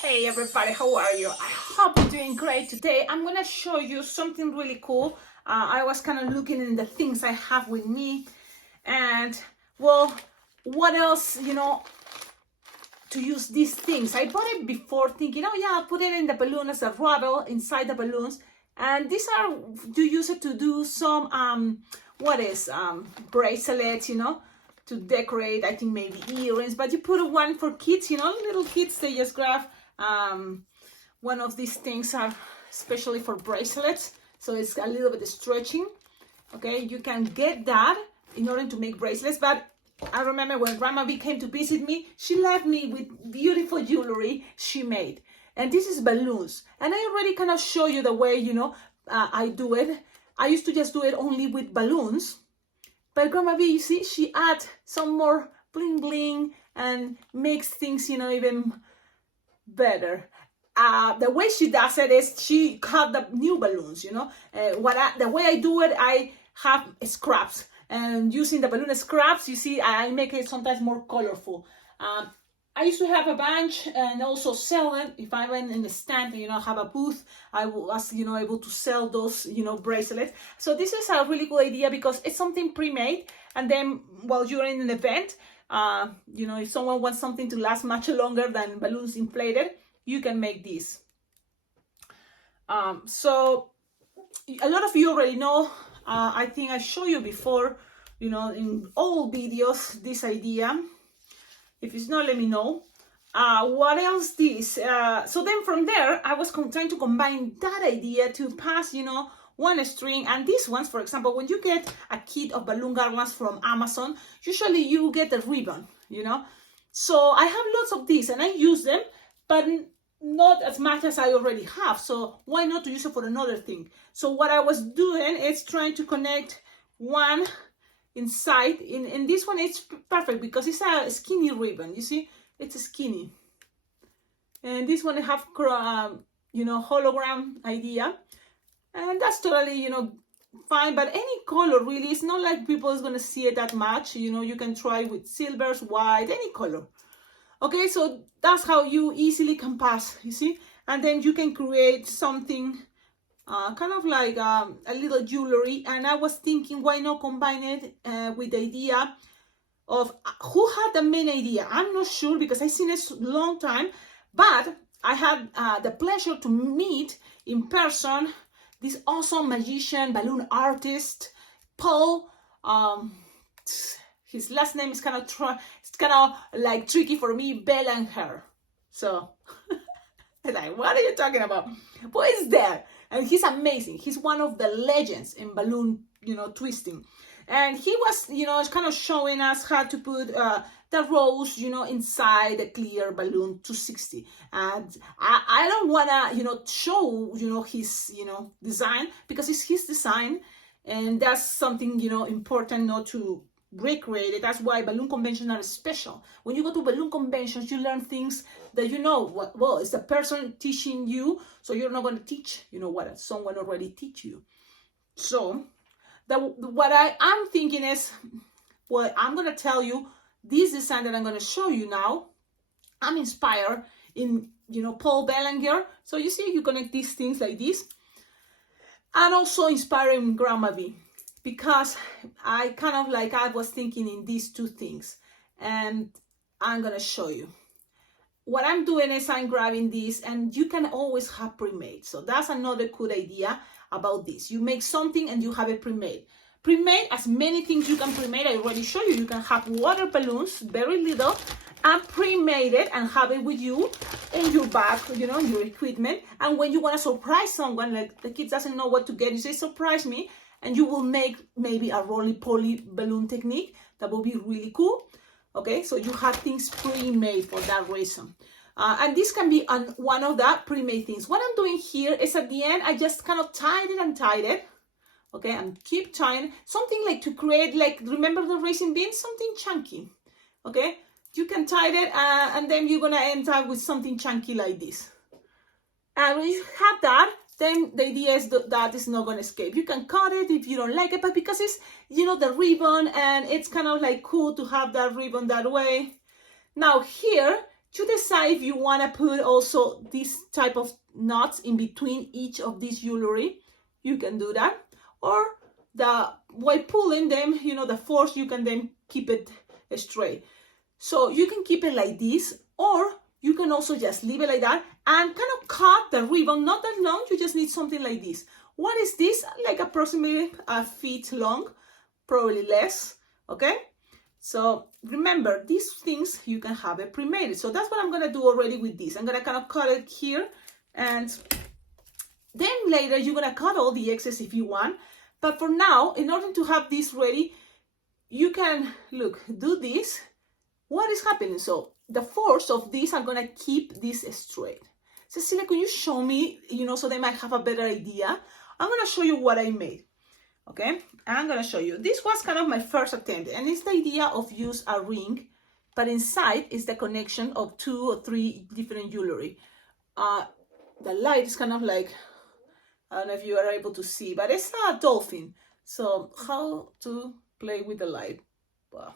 Hey everybody, how are you? I hope you're doing great. Today I'm gonna show you something really cool. I was kind of looking in the things I have with me, and well, what else, to use these things. I bought it before thinking, oh yeah, I'll put it in the balloon as a rattle inside the balloons. And these are, you use it to do some, bracelets, to decorate, I think maybe earrings, but you put one for kids, little kids, they just grab one of these things are especially for bracelets. So it's a little bit stretching. Okay, you can get that in order to make bracelets, but I remember when Grandma V came to visit me, she left me with beautiful jewelry she made. And this is balloons. And I already kind of show you the way, I do it. I used to just do it only with balloons. But Grandma V, you see, she add some more bling bling and makes things, even better. The way she does it is she cut the new balloons, the way I do it, I have scraps. And using the balloon scraps, you see, I make it sometimes more colorful. I used to have a bunch and also sell it. If I went in the stand, have a booth, I was, able to sell those, bracelets. So this is a really cool idea because it's something pre-made. And then while you're in an event, if someone wants something to last much longer than balloons inflated, you can make this. So a lot of you already know, I think I showed you before, in all videos, this idea. If it's not, let me know. What else this? So then from there, I was trying to combine that idea to pass, one string. And these ones, for example, when you get a kit of balloon garlands from Amazon, usually you get a ribbon, So I have lots of these and I use them, but not as much as I already have. So why not to use it for another thing? So what I was doing is trying to connect one inside. In this one, it's perfect because it's a skinny ribbon. You see, it's skinny. And this one I have, hologram idea. And that's totally, fine. But any color really, it's not like people is going to see it that much. You can try with silvers, white, any color. Okay, so that's how you easily can pass, you see? And then you can create something kind of like a little jewelry. And I was thinking, why not combine it with the idea of who had the main idea? I'm not sure because I've seen it a long time, but I had the pleasure to meet in person this awesome magician, balloon artist, Paul. His last name is kind of like tricky for me, Bellinger. So, like, what are you talking about? Who is there? And he's amazing. He's one of the legends in balloon, twisting. And he was, kind of showing us how to put the rose, inside the clear balloon 260. And I don't want to, show, his, design because it's his design. And that's something, important not to recreate it. That's why balloon conventions are special. When you go to balloon conventions, you learn things that it's the person teaching you, so you're not going to teach what someone already teach you. So what I am thinking is, well, I'm going to tell you this design that I'm going to show you now. I'm inspired in Paul Bellinger. So you see, you connect these things like this, and also inspiring Grandma V. Because I was thinking in these two things, and I'm gonna show you. What I'm doing is I'm grabbing this, and you can always have pre-made. So that's another good idea about this. You make something and you have it pre-made. Pre-made, as many things you can pre-made, I already showed you. You can have water balloons, very little, and pre-made it and have it with you in your bag, your equipment. And when you want to surprise someone, like the kids doesn't know what to get, you say, surprise me. And you will make maybe a roly-poly balloon technique. That will be really cool. Okay, so you have things pre-made for that reason. And this can be one of the pre-made things. What I'm doing here is at the end, I just kind of tied it. Okay, and keep tying. Something like to create, like, remember the racing beans? Something chunky. Okay, you can tie it and then you're going to end up with something chunky like this. And when you have that, then the idea is that it's not going to escape. You can cut it if you don't like it, but because it's, the ribbon, and it's kind of like cool to have that ribbon that way. Now here, You decide if you want to put also this type of knots in between each of these jewelry. You can do that. Or while pulling them, you know, the force, you can then keep it straight. So you can keep it like this, or you can also just leave it like that and kind of cut the ribbon, not that long, you just need something like this. What is this? Like approximately a feet long, probably less, okay? So remember, these things, you can have it pre-made. So that's what I'm gonna do already with this. I'm gonna kind of cut it here, and then later you're gonna cut all the excess if you want. But for now, in order to have this ready, you can, look, do this. What is happening? So the force of this, I'm gonna keep this straight. Cecilia, can you show me, you know, so they might have a better idea? I'm gonna show you what I made. Okay, I'm gonna show you. This was kind of my first attempt, and it's the idea of use a ring, but inside is the connection of 2 or 3 different jewelry. The light is kind of like, I don't know if you are able to see, but it's a dolphin. So how to play with the light? Wow.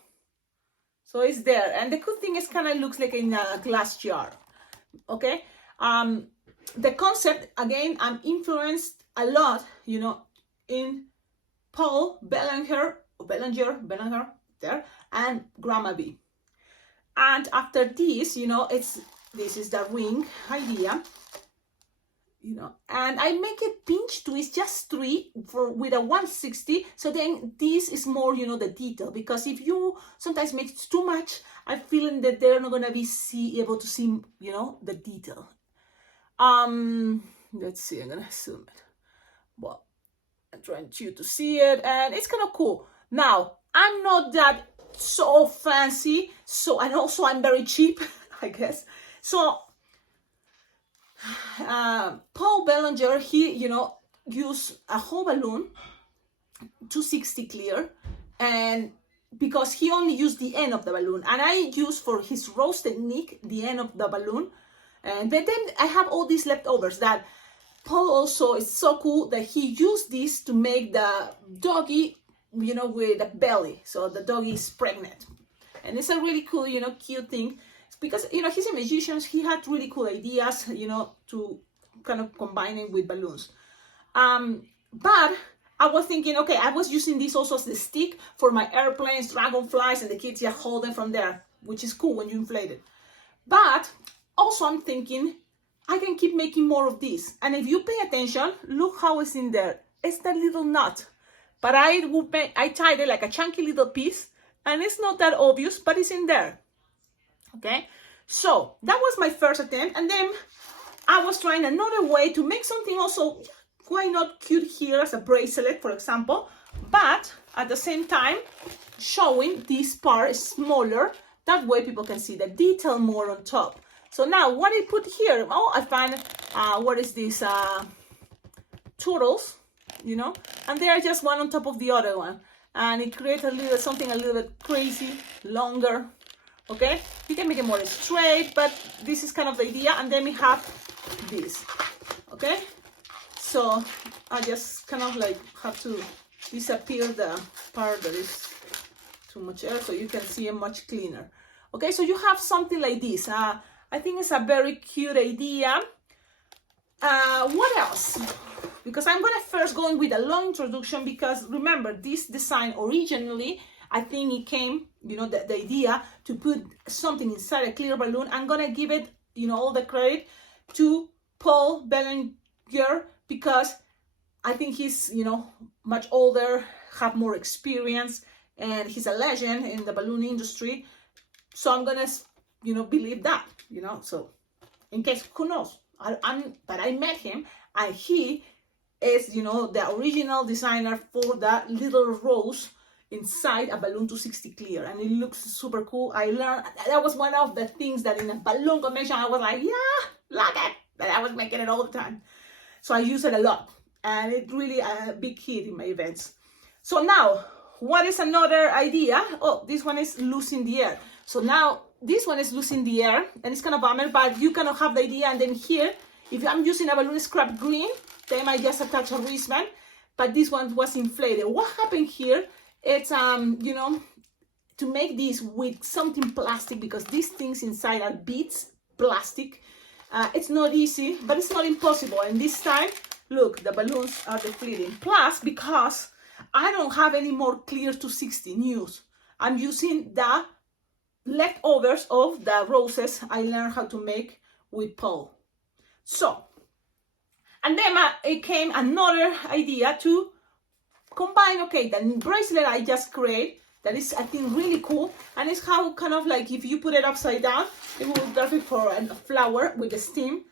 So it's there, and the good thing is kind of looks like in a glass jar. Okay, the concept, again, I'm influenced a lot, you know, in Paul Bellinger there, and Grandma B. And after this, you know, this is the ring idea, you know, and I make it pinch twist, just 3 with a 160. So then this is more, you know, the detail, because if you sometimes make it too much, I'm feeling that they're not gonna be able to see, you know, the detail. Let's see, I'm gonna zoom it. Well, I'm trying you to see it, and it's kind of cool. Now, I'm not that so fancy, and also I'm very cheap, I guess. So Paul Bellinger, he, you know, used a whole balloon, 260 clear, and because he only used the end of the balloon, and I used for his rose technique the end of the balloon, and then I have all these leftovers that Paul also is so cool that he used this to make the doggy, you know, with a belly, so the doggy is pregnant, and it's a really cool, you know, cute thing. Because, you know, he's a magician, he had really cool ideas, you know, to kind of combine it with balloons. But I was thinking, okay, I was using this also as the stick for my airplanes, dragonflies, and the kids just hold them from there, which is cool when you inflate it. But also I'm thinking, I can keep making more of this. And if you pay attention, look how it's in there. It's that little knot. But I tied it like a chunky little piece, and it's not that obvious, but it's in there. Okay, so that was my first attempt, and then I was trying another way to make something also, why not cute here as a bracelet, for example, but at the same time showing this part smaller, that way people can see the detail more on top. So now what I put here, oh, I found, what is this, turtles, you know, and they are just one on top of the other one, and it creates something a little bit crazy, longer. Okay, you can make it more straight, but this is kind of the idea. And then we have this. Okay, so I just kind of like have to disappear the part that is too much air, so you can see it much cleaner. Okay, so you have something like this. I think it's a very cute idea. What else? Because I'm gonna first go in with a long introduction, because remember, this design originally, I think it came, you know, the idea to put something inside a clear balloon. I'm gonna give it, you know, all the credit to Paul Bellinger, because I think he's, you know, much older, have more experience, and he's a legend in the balloon industry. So I'm gonna, you know, believe that, you know. So in case, who knows? But I met him, and he is, you know, the original designer for the little rose inside a balloon 260 clear, and it looks super cool. I learned, that was one of the things that in a balloon convention I was like, yeah, look at that. I was making it all the time, so I use it a lot, and it's really a big hit in my events. So now, what is another idea? Oh, this one is loose in the air. So now this one is loose in the air, and it's kind of bummer, but you kind of have the idea. And then here, if I'm using a balloon scrap green, then I just attach a wristband, but this one was inflated. What happened here? It's, you know, to make this with something plastic, because these things inside are beads, plastic. It's not easy, but it's not impossible. And this time, look, the balloons are deflating. Plus, because I don't have any more clear 260 news, I'm using the leftovers of the roses I learned how to make with Paul. So, and then it came another idea to combine, okay, the bracelet I just created, that is, I think, really cool. And it's how kind of like if you put it upside down, it will be perfect for a flower with a stem,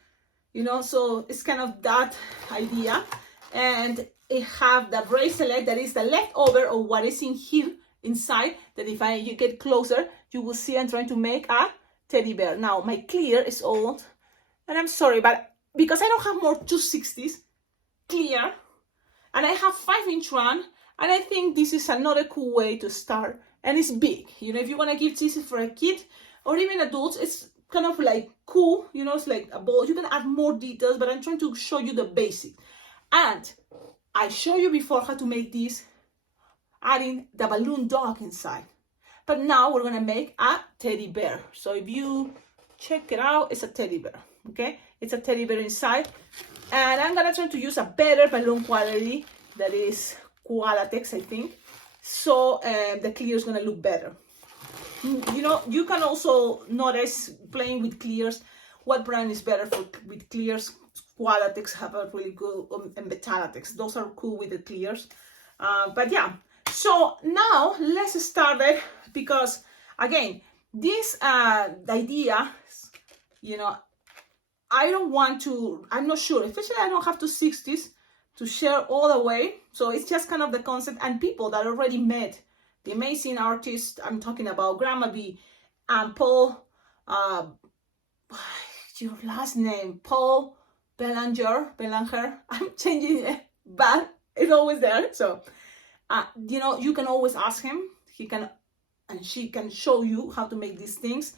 you know, so it's kind of that idea. And it have the bracelet that is the leftover of what is in here inside, that if you get closer, you will see I'm trying to make a teddy bear. Now, my clear is old, and I'm sorry, but because I don't have more 260s clear, and I have 5-inch run, and I think this is another cool way to start. And it's big, you know, if you want to give this for a kid or even adults, it's kind of like cool, you know, it's like a ball. You can add more details, but I'm trying to show you the basic. And I showed you before how to make this, adding the balloon dog inside. But now we're gonna make a teddy bear. So if you check it out, it's a teddy bear, okay? It's a teddy bear inside. And I'm gonna try to use a better balloon quality that is Qualatex, I think. So the clear is gonna look better. You know, you can also notice playing with clears, what brand is better for with clears. Qualatex have a really good, and Betalatex, those are cool with the clears. But yeah, so now let's start it, because again, this the idea, you know, I don't want to, I'm not sure, especially I don't have 260s to share all the way. So it's just kind of the concept, and people that already met the amazing artists I'm talking about, Grandma B and Paul, your last name, Paul Belanger, I'm changing it, but it's always there. So, you know, you can always ask him. He can, and she can show you how to make these things.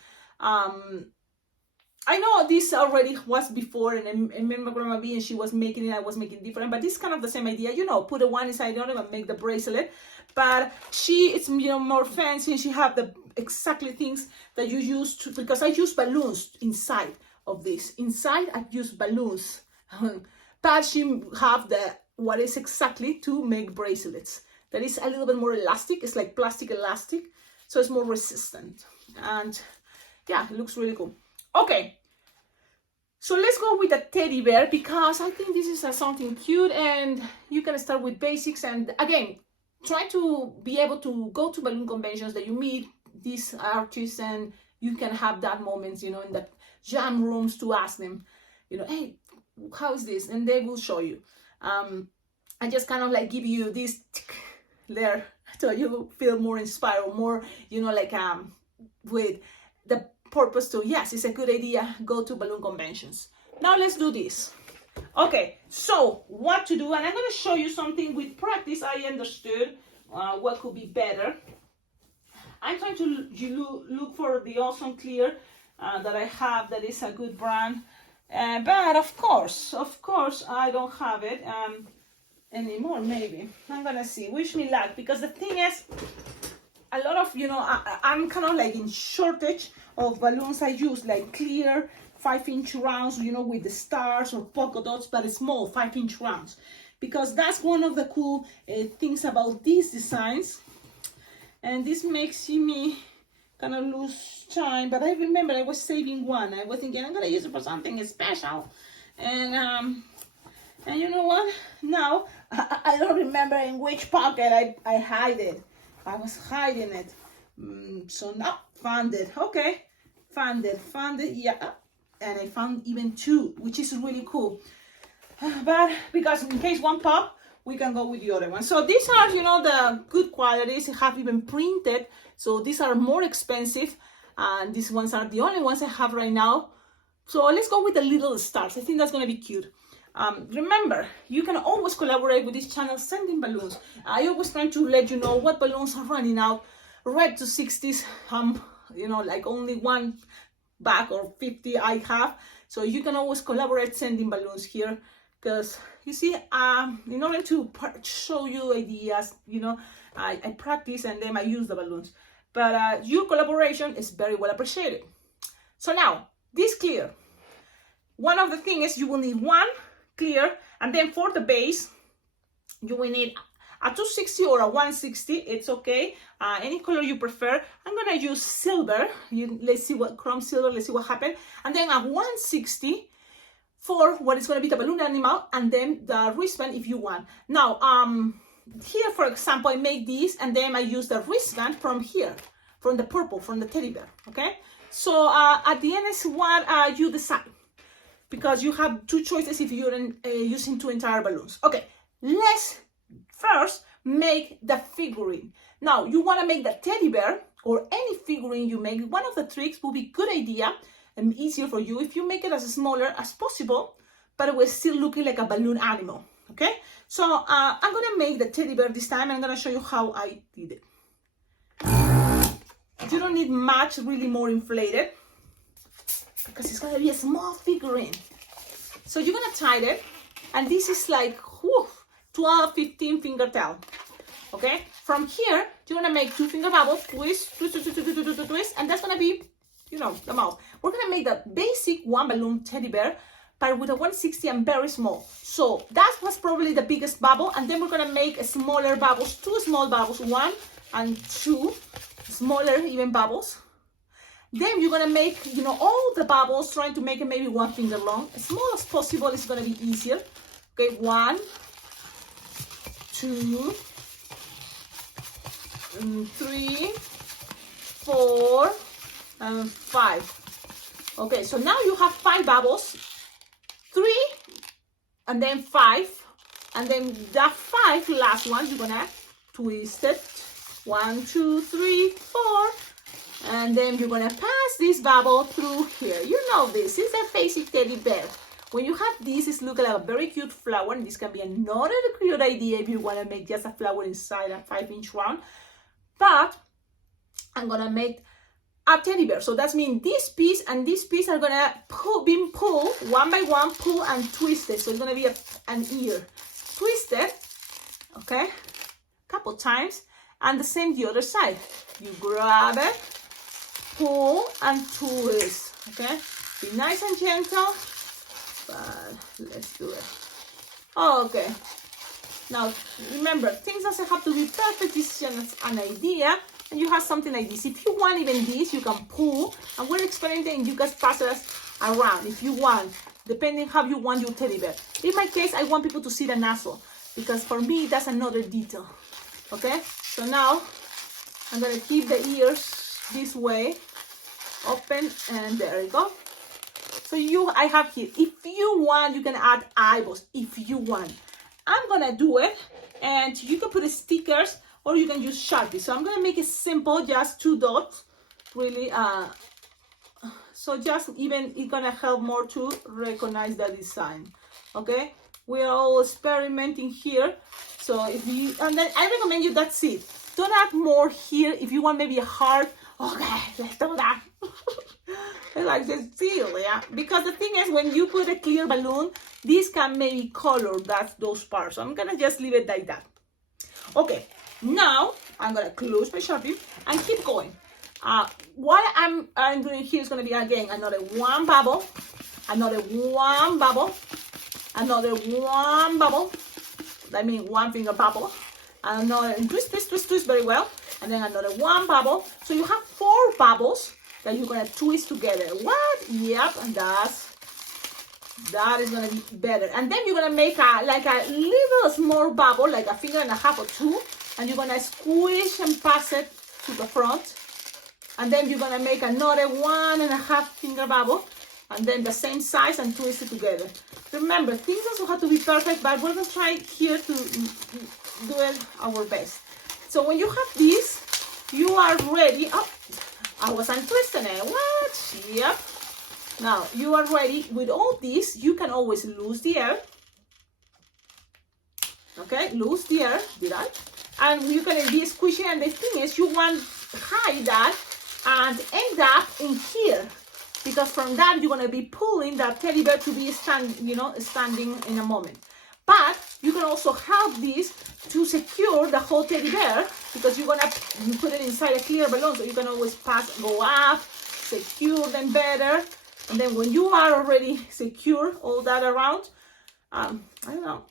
I know this already was before, and I remember Grandma B, and she was making it, I was making different, but this is kind of the same idea, you know, put the one inside the other and make the bracelet. But it's, you know, more fancy, and she have the exactly things that you use to, because I use balloons inside of this. Inside I use balloons, but she have the what is exactly to make bracelets. That is a little bit more elastic. It's like plastic elastic, so it's more resistant. And yeah, it looks really cool. Okay, so let's go with a teddy bear, because I think this is something cute, and you can start with basics. And again, try to be able to go to balloon conventions that you meet these artists, and you can have that moments, you know, in the jam rooms, to ask them, you know, hey, how is this? And they will show you. I just kind of like give you this there, so you feel more inspired, or more, you know, like with the purpose to, yes, it's a good idea, go to balloon conventions. Now let's do this. Okay, so what to do, and I'm going to show you something with practice. I understood what could be better. I'm trying to look for the awesome clear that I have, that is a good brand, but of course I don't have it anymore. Maybe I'm gonna see, wish me luck, because the thing is, a lot of, you know, I'm kind of like in shortage of balloons. I use like clear 5-inch rounds, you know, with the stars or polka dots, but small 5-inch rounds, because that's one of the cool things about these designs. And this makes me kind of lose time, but I remember I was saving one. I was thinking I'm gonna use it for something special, and you know what, now I don't remember in which pocket I hide it. I was hiding it, so now found it. Okay, found it, yeah, and I found even two, which is really cool. But because in case one pop, we can go with the other one. So these are, you know, the good qualities. I have even printed, so these are more expensive, and these ones are the only ones I have right now. So let's go with the little stars. I think that's gonna be cute. Remember, you can always collaborate with this channel, sending balloons. I always try to let you know what balloons are running out. Red 260s, you know, like only one bag or 50 I have. So you can always collaborate sending balloons here, because you see, in order to show you ideas, you know, I practice and then I use the balloons. But your collaboration is very well appreciated. So now, this clear. One of the things is you will need one clear, and then for the base, you will need a 260 or a 160. It's okay. Any color you prefer. I'm gonna use silver. Let's see what chrome silver. Let's see what happens. And then a 160 for what is gonna be the balloon animal, and then the wristband if you want. Now, here, for example, I make this, and then I use the wristband from here, from the purple, from the teddy bear. Okay. So at the end is what you decide, because you have two choices if you're using two entire balloons. Okay. Let's first make the figurine. Now, you want to make the teddy bear or any figurine you make. One of the tricks will be good idea and easier for you if you make it as smaller as possible, but it will still looking like a balloon animal. Okay, so I'm gonna make the teddy bear this time. I'm gonna show you how I did it. You don't need much, really more inflated, because it's gonna be a small figurine. So you're gonna tie it, and this is like 12, 15 finger tail. Okay, from here you're gonna make 2 finger bubbles, twist, and that's gonna be, you know, the mouth. We're gonna make the basic one balloon teddy bear, but with a 160 and very small. So that was probably the biggest bubble, and then we're gonna make smaller bubbles, 2 small bubbles, 1 and 2 smaller even bubbles. Then you're gonna make, you know, all the bubbles, trying to make it maybe 1 finger long, as small as possible. It's gonna be easier. Okay, 1, 2, 3, 4, and 5. Okay, so now you have 5 bubbles, 3, and then 5, and then the 5 last ones you're gonna twist it. 1, 2, 3, 4, and then you're gonna pass this bubble through here. You know, this is a basic teddy bear. When you have this, it's looking like a very cute flower, and this can be another cute idea if you want to make just a flower inside a 5-inch round. But I'm gonna make a teddy bear, so that means this piece and this piece are gonna be pulled one by one, pull and twist it. So it's gonna be an ear. Twist it, okay, couple times, and the same the other side. You grab it, pull and twist. Okay, be nice and gentle. But let's do it. Okay. Now remember, things doesn't have to be perfect. It's just an idea, and you have something like this. If you want even this, you can pull, and we're experimenting. You can pass it around if you want, depending how you want your teddy bear. In my case, I want people to see the nozzle, because for me that's another detail. Okay. So now I'm gonna keep the ears this way, open, and there you go. So I have here, if you want, you can add eyeballs if you want. I'm gonna do it, and you can put stickers or you can use Sharpie. So I'm gonna make it simple, just 2 dots, really. So just even it's gonna help more to recognize the design. Okay, we are all experimenting here. So if you, and then I recommend you, that's it. Don't add more here. If you want maybe a heart, okay, let's do that. Like this deal, yeah. Because the thing is, when you put a clear balloon, this can maybe color those parts. So I'm gonna just leave it like that. Okay, now I'm gonna close my Sharpie and keep going. What I'm doing here is gonna be again another 1 bubble, another 1 bubble, another 1 bubble. I mean 1 finger bubble, another twist, twist, twist, twist very well, and then another 1 bubble. So you have 4 bubbles that you're gonna twist together. What? Yep, and that is gonna be better. And then you're gonna make a little small bubble, like a finger and a half or 2, and you're gonna squish and pass it to the front. And then you're gonna make another 1.5 finger bubble, and then the same size, and twist it together. Remember, things don't have to be perfect, but we're gonna try here to do it our best. So when you have this, you are ready. Oh, I was untwisting it. What? Yep. Now you are ready. With all this, you can always lose the air. Okay, lose the air. Did I? And you're gonna be squishing. And the thing is, you want to hide that and end up in here, because from that you're gonna be pulling that teddy bear to be standing in a moment. But you can also help this to secure the whole teddy bear, because you're gonna put it inside a clear balloon, so you can always go up, secure them better. And then when you are already secure all that around, I don't know.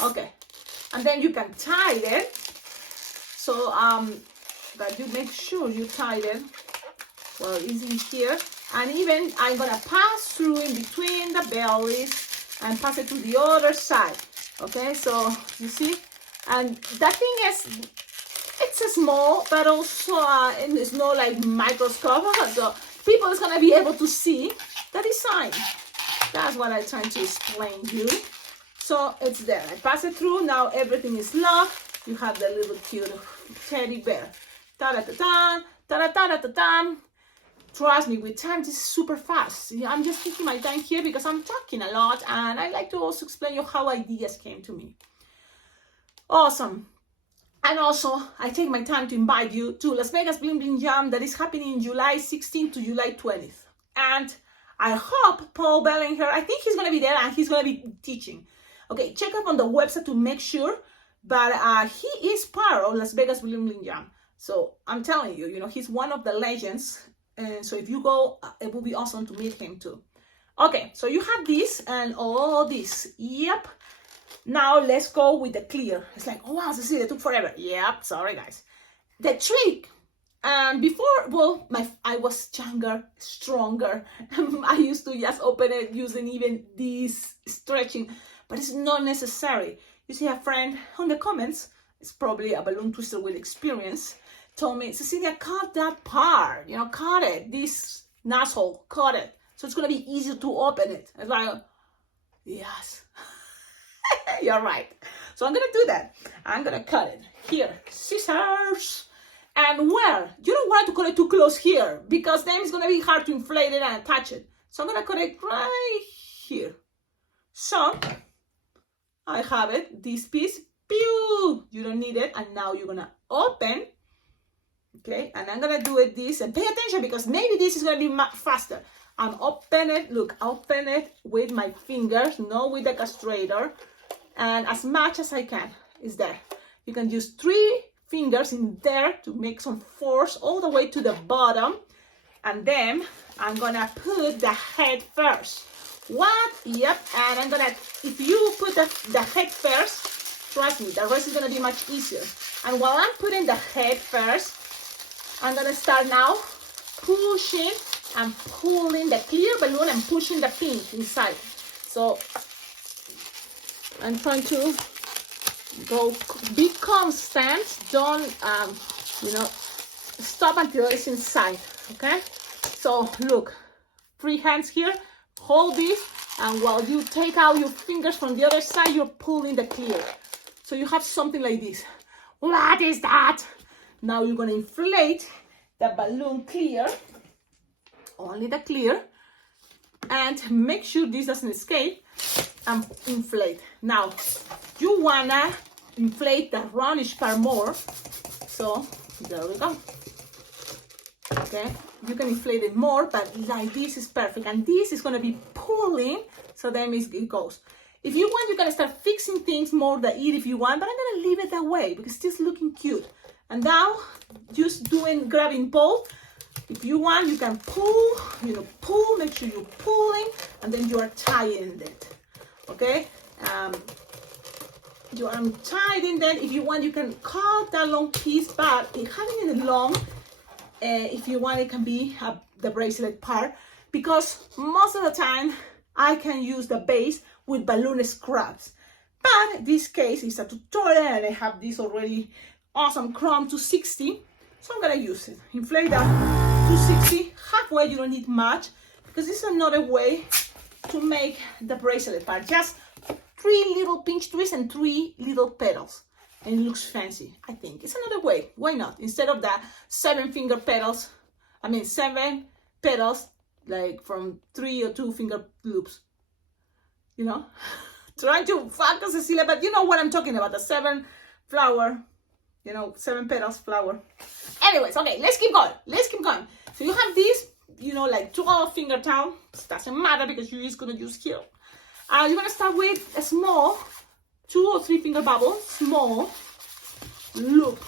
Okay. And then you can tie it. So that you make sure you tie it. Well, it's in here. And even I'm gonna pass through in between the bellies and pass it to the other side. Okay, so you see, and that thing is, it's a small, but also it's not like microscope, so people is gonna be able to see the design. That's what I'm trying to explain to you. So it's there. I pass it through. Now everything is locked. You have the little cute teddy bear. Ta-da-ta-ta, ta-da-ta-da-ta-ta. Trust me, with time, this is super fast. I'm just taking my time here because I'm talking a lot, and I like to also explain you how ideas came to me. Awesome. And also, I take my time to invite you to Las Vegas Bling Bling Jam that is happening July 16th to July 20th. And I hope Paul Bellinger, I think he's going to be there and he's going to be teaching. Okay, check up on the website to make sure. But he is part of Las Vegas Bling Bling Jam. So I'm telling you, you know, he's one of the legends. And so if you go, it will be awesome to meet him too. Okay, so you have this and all this. Yep. Now let's go with the clear. It's like, oh wow, Cecilia, it took forever. Yep, sorry guys. The trick, before, well, I was younger, stronger. I used to just open it using even this stretching, but it's not necessary. You see, a friend on the comments, it's probably a balloon twister with experience, told me, Cecilia, cut that part, you know, cut it, this nozzle, cut it. So it's gonna be easier to open it. It's like, yes, you're right. So I'm gonna do that. I'm gonna cut it. Here, scissors. And where? You don't want to cut it too close here because then it's gonna be hard to inflate it and attach it. So I'm gonna cut it right here. So I have it, this piece, pew, you don't need it. And now you're gonna open. Okay, and I'm gonna do it this, and pay attention because maybe this is gonna be faster. I'm open it, look, open it with my fingers, not with the castrator, and as much as I can is there. You can use 3 fingers in there to make some force all the way to the bottom, and then I'm gonna put the head first. What? Yep, and I'm gonna, if you put the head first, trust me, the rest is gonna be much easier. And while I'm putting the head first, I'm gonna start now pushing and pulling the clear balloon and pushing the pink inside. So I'm trying to go, be constant. Don't, you know, stop until it's inside. Okay. So look, 3 hands here. Hold this, and while you take out your fingers from the other side, you're pulling the clear. So you have something like this. What is that? Now you're gonna inflate the balloon clear, only the clear, and make sure this doesn't escape, and inflate. Now, you wanna inflate the roundish part more, so there we go. Okay, you can inflate it more, but like this is perfect, and this is gonna be pulling, so then it goes. If you want, you can start fixing things more the ear if you want, but I'm gonna leave it that way because it's just looking cute. And now, just grabbing pull. If you want, you can pull, you know, pull, make sure you're pulling, and then you are tying it, okay? You are tying then. If you want, you can cut that long piece, but having it long, if you want, it can be the bracelet part, because most of the time, I can use the base with balloon scraps. But this case is a tutorial, and I have this already awesome chrome 260, so I'm gonna use it. Inflate that 260 halfway. You don't need much because this is another way to make the bracelet part. Just 3 little pinch twists and 3 little petals, and it looks fancy. I think it's another way. Why not? Instead of the 7 finger petals, 7 petals, like from 3 or 2 finger loops. You know, trying to focus, Cecilia, but you know what I'm talking about, the 7 flower, you know, 7 petals flower. Anyways, okay, let's keep going. Let's keep going. So you have this, you know, like 12 finger towel. Doesn't matter because you're just gonna use here. You're gonna start with a small 2 or 3 finger bubble, small loop.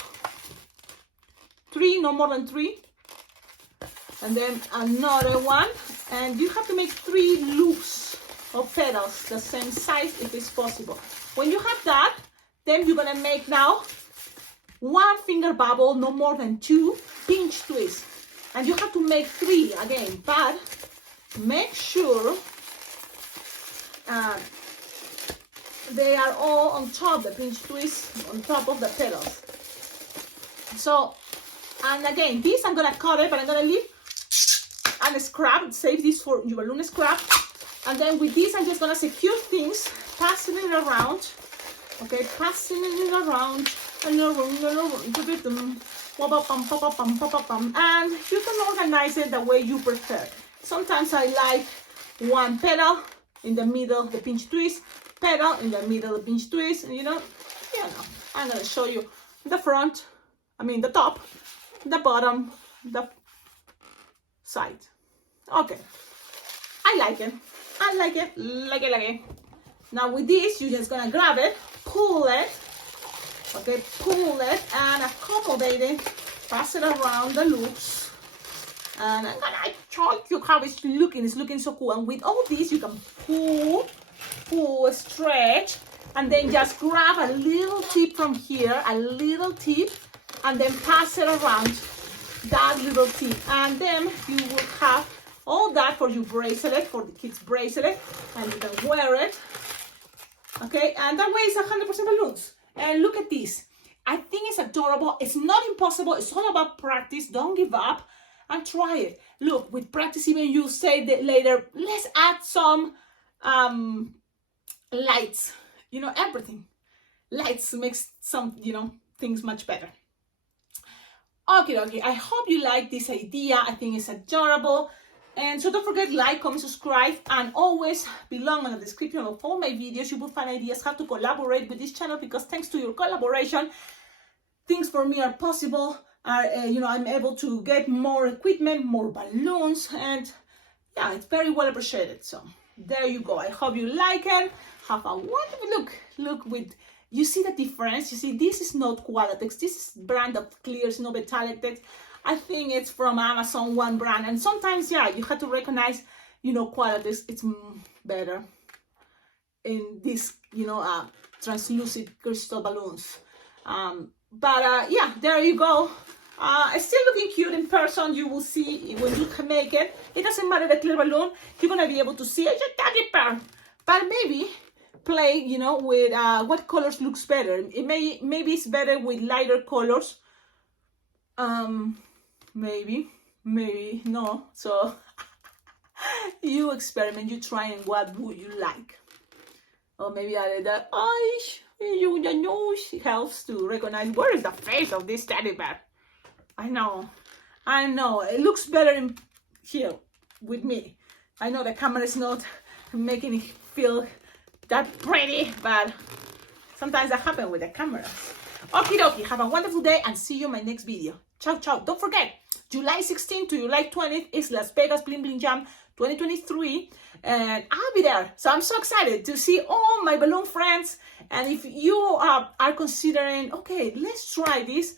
3, no more than 3. and then another one, and you have to make 3 loops of petals the same size if it's possible. When you have that, then you're gonna make now 1 finger bubble, no more than 2 pinch twists, and you have to make 3 again, but make sure they are all on top, the pinch twists on top of the petals. So, and again, this I'm gonna cut it, but I'm gonna leave and scrap, save this for your balloon scrap. And then with this, I'm just gonna secure things, passing it around, okay, passing it around, and you can organize it the way you prefer. Sometimes I like 1 petal in the middle, the pinch twist, petal in the middle, the pinch twist, you know. I'm gonna show you the front, the top, the bottom, the side. Okay, I like it. Like it. Now with this, you're just gonna grab it, pull it, okay, pull it, and accommodate it, pass it around the loops, and I'm gonna show you how it's looking. It's looking so cool. And with all this, you can pull, stretch, and then just grab a little tip from here, a little tip, and then pass it around that little tip, and then you will have all that for your bracelet, for the kids' bracelet, and you can wear it, okay? And that way it's 100% balloons. And look at this. I think it's adorable. It's not impossible. It's all about practice. Don't give up and try it. Look, with practice, even you say that later, let's add some lights, everything. Lights makes some, things much better. Okay, I hope you like this idea. I think it's adorable. And so don't forget, like, comment, subscribe, and always below in the description of all my videos, you will find ideas how to collaborate with this channel, because thanks to your collaboration, things for me are possible. I'm able to get more equipment, more balloons, and yeah, it's very well appreciated. So there you go. I hope you like it. Have a wonderful look with, you see the difference? You see, this is not Qualatex. This is brand of clears, no metallic text. I think it's from Amazon, one brand. And sometimes, yeah, you have to recognize, Qualatex, it's better in this, translucent crystal balloons. Yeah, there you go. It's still looking cute in person. You will see when you can make it. It doesn't matter the clear balloon. You're going to be able to see it. But maybe play, with what colors looks better. Maybe it's better with lighter colors. Maybe no. So you experiment, you try, and what would you like? Or maybe the eyes, your nose helps to recognize where is the face of this teddy bear. I know. It looks better in here with me. I know the camera is not making it feel that pretty, but sometimes that happens with the camera. Okie dokie, have a wonderful day and see you in my next video. Ciao, ciao. Don't forget, July 16th to July 20th is Las Vegas Bling Bling Jam 2023, and I'll be there. So I'm so excited to see all my balloon friends. And if you are considering, okay, let's try this,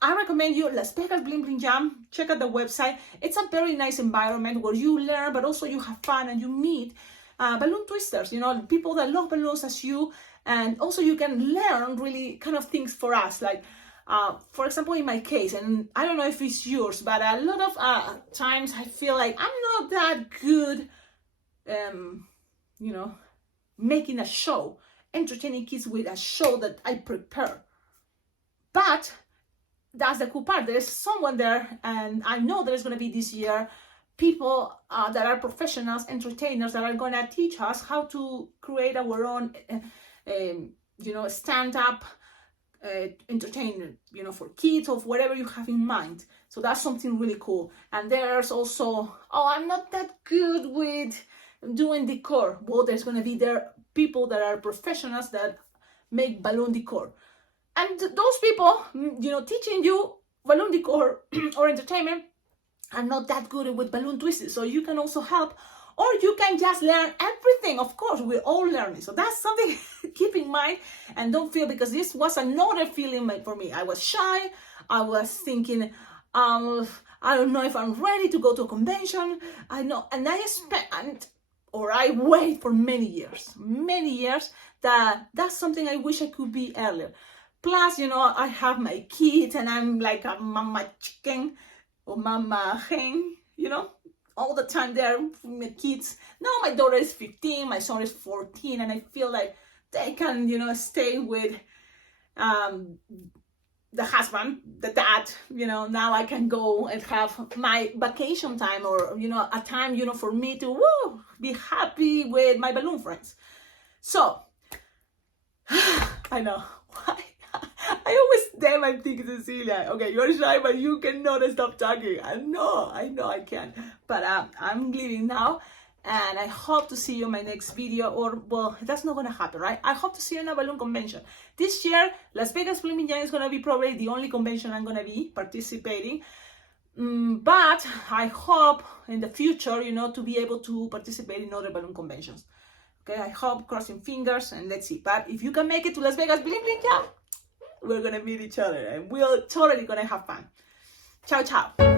I recommend you Las Vegas Bling Bling Jam. Check out the website. It's a very nice environment where you learn, but also you have fun and you meet balloon twisters, people that love balloons as you. And also you can learn really kind of things for us, like for example, in my case, and I don't know if it's yours, but a lot of times I feel like I'm not that good, making a show, entertaining kids with a show that I prepare. But that's the cool part. There's someone there, and I know there's going to be this year people that are professionals, entertainers, that are going to teach us how to create our own stand-up entertainment, for kids or whatever you have in mind. So that's something really cool. And there's also, I'm not that good with doing decor. Well, there's going to be there people that are professionals that make balloon decor. And those people, teaching you balloon decor or entertainment are not that good with balloon twisting. So you can also help, or you can just learn everything. Of course, we're all learning. So that's something keep in mind. And don't feel, because this was another feeling for me. I was shy. I was thinking, I I don't know if I'm ready to go to a convention. I know, and I wait for many years that's something I wish I could be earlier. Plus, I have my kids and I'm like a mama chicken or mama hen, all the time there for my kids. Now my daughter is 15, my son is 14, and I feel like they can, stay with the husband, the dad, now I can go and have my vacation time or, a time, for me to be happy with my balloon friends. So, I know, why? I always damn I'm thinking, Cecilia, okay, you're shy, but you cannot stop talking. I know I can. But I'm leaving now, and I hope to see you in my next video, or, well, that's not gonna happen, right? I hope to see you in a balloon convention. This year, Las Vegas Blooming Giant is gonna be probably the only convention I'm gonna be participating. But I hope in the future, to be able to participate in other balloon conventions. Okay, I hope, crossing fingers, and let's see. But if you can make it to Las Vegas Blooming Giant, we're gonna meet each other, and we're totally gonna have fun. Ciao, ciao.